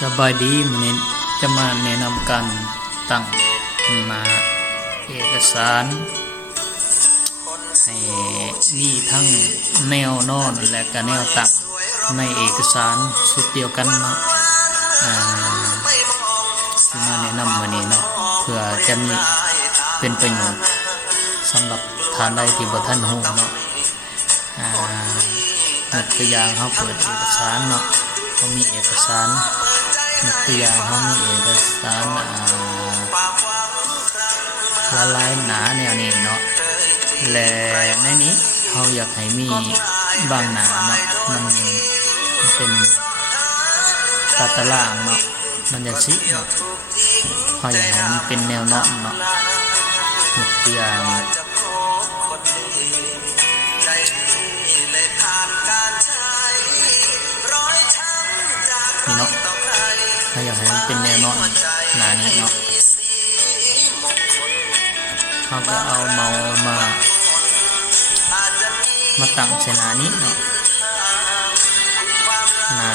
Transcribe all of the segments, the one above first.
สบายดีมื้อนี้จะมาแนะนำการตั้งหน้าเอกสารให้มีทั้งแนวนอนและก็แนวตั้งในเอกสารชุดเดียวกันเนาะที่มาแนะนำมื้อนี้เนาะเพื่อจะมีเป็นประโยชน์สำหรับท่านใดที่บ่ทันรู้เนาะยกตัวอย่างเฮาเปิดเอกสารเนาะเฮามีเอกสารยกตัวอย่างเฮามีเอกสารละลายหนาแนวนี้เนาะและในนี้เฮาอยากให้มีบางหนาเนาะมันเป็นตารางเนาะมันจะสิเนาะเฮาอยากให้มันเป็นแนวนอนเนาะยกตัวอย่างนี่เนาะถ้าอยากให้มันเป็นแนวนอนหนานี้เนาะเขาก็เอาเมาส์มาตั้งใส่หนานี้เนาะหนา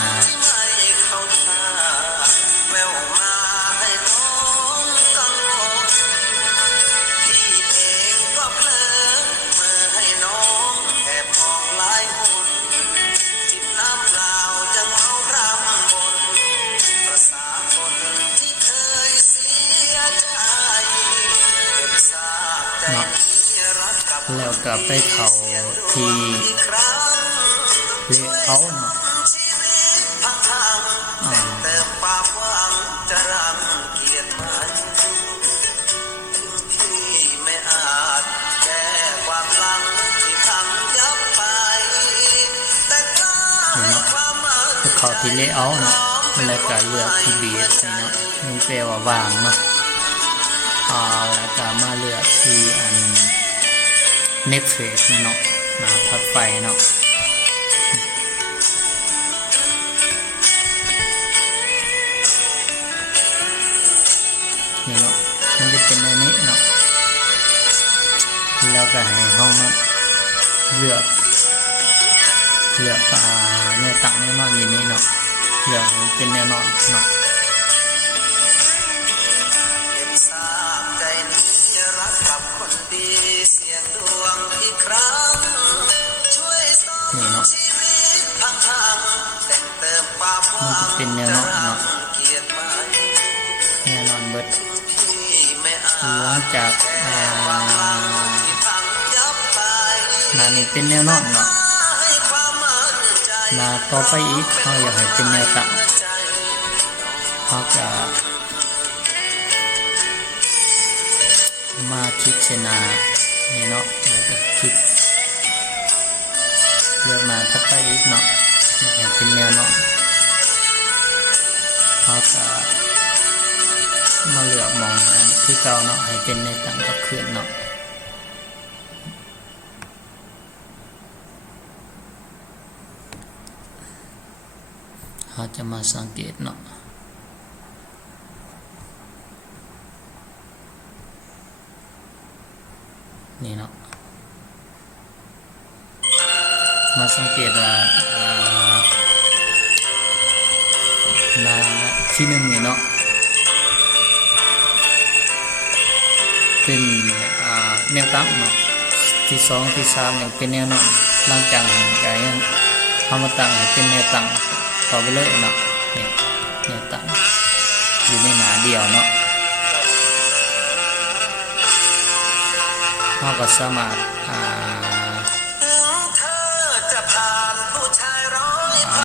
เนาะแล้วก็ไปเข้าที่เลเยอร์เนาะเข้าที่เลเยอร์เนาะแล้วก็เลือกที่เบสนี่เนาะมันแปลว่าวางเนาะแล้วก็มาเลือกที่next phase เนาะหน้าถัดไปเนาะนี่เนาะมันจะเป็นอันนี้เนาะแล้วก็ให้เฮามาเลือกแนวตั้งแนวนอนอย่างนี้เนาะเลือกให้เป็นแนวนอนเนาะนี่เนาะมันจะเป็นแนวนอนเนาะแนวนอนเบิดหลังจากหน้านี้เป็นแนวนอนเนาะหน้าต่อไปอีกเขาอยากให้เป็นแนวตั้งเขาจะมาคลิกเส้นหน้านี่เนาะแล้วก็คลิกเลือกมาถัดไปอีกเนาะเป็นแนวนอนเขาจะมาเลือกมองที่เก่าเนาะให้เป็นในตั้งกับเคลื่อนเนาะเขาจะมาสังเกตเนาะนี่เนาะมาสังเกตว่าหน้าที่หนึ่งนี่เนาะเป็นแนวตั้งเนาะที่สองที่สามยังเป็นแนวนอนหลังจากนั้นก็ยังเอามาตั้งให้เป็นแนวตั้งต่อไปเลยเนาะนี่แนวตั้งอยู่ในหน้าเดียวเนาะเราก็สามารถ